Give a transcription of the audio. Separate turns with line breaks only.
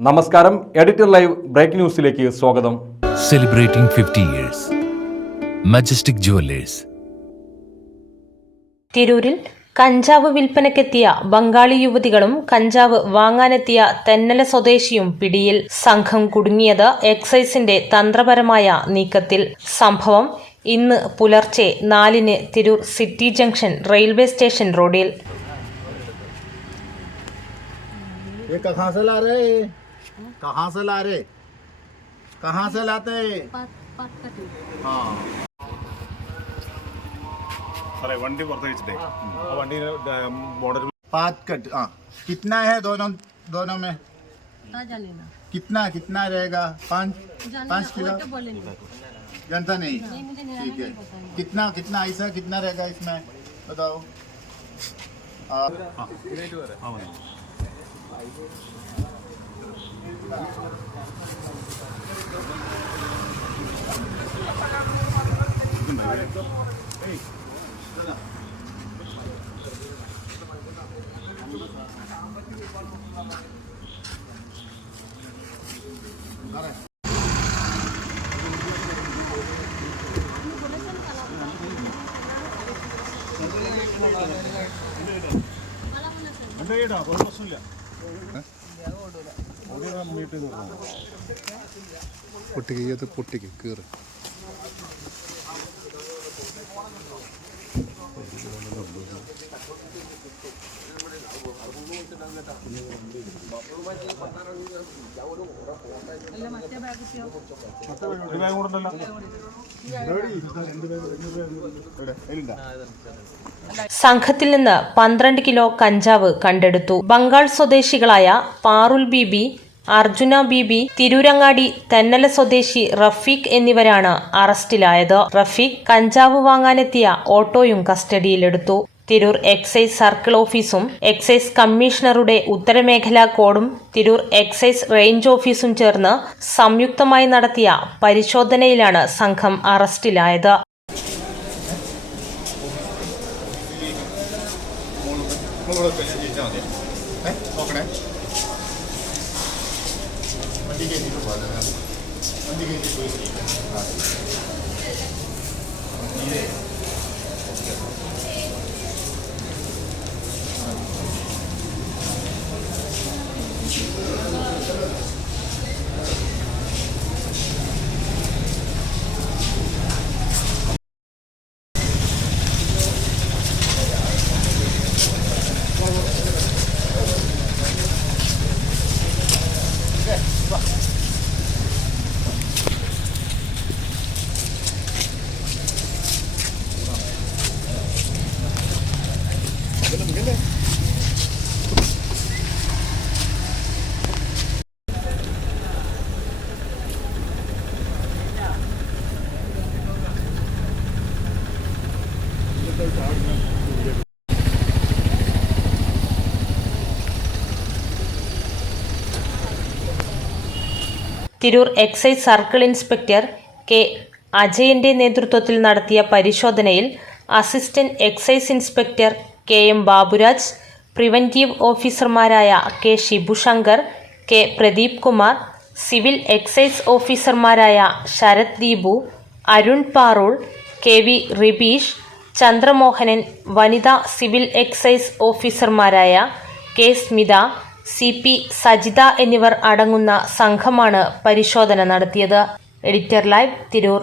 നമസ്കാരം editor live break ന്യൂസിലേക്ക് സ്വാഗതം
celebrating 50 years. Majestic Jewelers.
തിരൂരിൽ കഞ്ചാവ് വിൽപ്പനക്കെത്തിയ ബംഗാളി യുവതികളും കഞ്ചാവ് വാങ്ങാനെത്തിയ തെന്നല സ്വദേശിയും പിടിയിൽ സംഘം കുടുങ്ങിയത് എക്സൈസിന്റെ തന്ത്രപരമായ നീക്കത്തിൽ സംഭവം ഇന്ന് പുലർച്ചെ നാലിന് Tirur city junction railway station റോഡിൽ
ये कहाँ से ला रहे कहाँ से ला रहे कहाँ से लाते हाँ
സാറേ വണ്ടി പുറത്ത് വെച്ചിട്ടേ ആ വണ്ടീനെ ബോർഡർ
पाँच कट हाँ कितना है दोनों दोनों में कितना कितना रहेगा पाँच पाँच किलो जानता नहीं ठीक है कितना कितना ऐसा कितना रहेगा इसमें बताओ
പൊട്ടിക്ക് ഇത് പൊട്ടിക്ക് കീറ്.
സംഘത്തിൽ നിന്ന് പന്ത്രണ്ട് കിലോ കഞ്ചാവ് കണ്ടെടുത്തു. ബംഗാൾ സ്വദേശികളായ പാറുൽ ബീബി അർജുന ബീബി തിരൂരങ്ങാടി തെന്നല സ്വദേശി റഫീഖ് എന്നിവരാണ് അറസ്റ്റിലായത്. റഫീഖ് കഞ്ചാവ് വാങ്ങാനെത്തിയ ഓട്ടോയും കസ്റ്റഡിയിലെടുത്തു. തിരൂർ എക്സൈസ് സർക്കിൾ ഓഫീസും എക്സൈസ് കമ്മീഷണറുടെ ഉത്തരമേഖലാ കോഡും തിരൂർ എക്സൈസ് റേഞ്ച് ഓഫീസും ചേർന്ന് സംയുക്തമായി നടത്തിയ പരിശോധനയിലാണ് സംഘം അറസ്റ്റിലായത്.
വണ്ടി കഴിഞ്ഞിട്ട് വണ്ടി കഴിഞ്ഞിട്ട് പോയി
Tirur excise circle inspector K അജയന്റെ നേതൃത്വത്തിൽ നടത്തിയ പരിശോധനയിൽ assistant excise inspector K M Baburaj preventive ഓഫീസർമാരായ K Shibushankar K Pradeep Kumar civil excise ഓഫീസർമാരായ ശരത് ദീപു അരുൺ പാറൂൾ കെ വി റിബീഷ് ചന്ദ്രമോഹനൻ വനിതാ സിവിൽ എക്സൈസ് ഓഫീസർമാരായ K Smitha C P Sajitha എന്നിവർ അടങ്ങുന്ന സംഘമാണ് പരിശോധന നടത്തിയത്. Editor live Tirur.